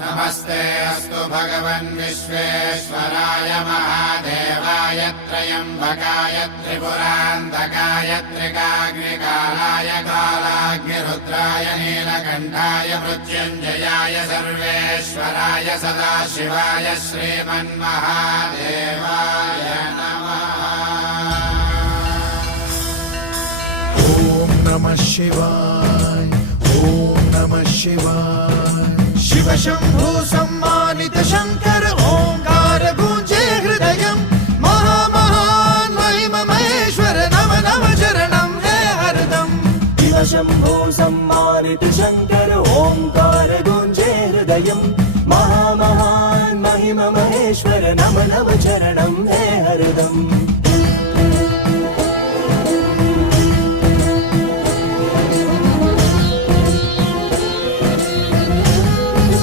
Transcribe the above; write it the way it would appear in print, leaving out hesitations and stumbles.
नमस्ते अस्तु भगवन् विश्वेश्वराय महादेवाय त्र्यम्बकाय त्रिपुरान्तकाय त्रिकाग्निकालाय कालाग्निरुद्राय नीलकण्ठाय मृत्युञ्जयाय सर्वेश्वराय सदाशिवाय श्रीमन्महादेवाय नमः। ॐ नमः शिवाय ॐ नमः शिवाय। शिव शंभु सम्मानित शंकर ओंकार गूंजे हृदयं महामहान महिम महेश्वर नम नम चरणं हे हरदम। शिव शंभु सम्मानित शंकर ओंकार गूंजे हृदयं महामहान महिम महेश्वर नम नम चरणं हे हरदम।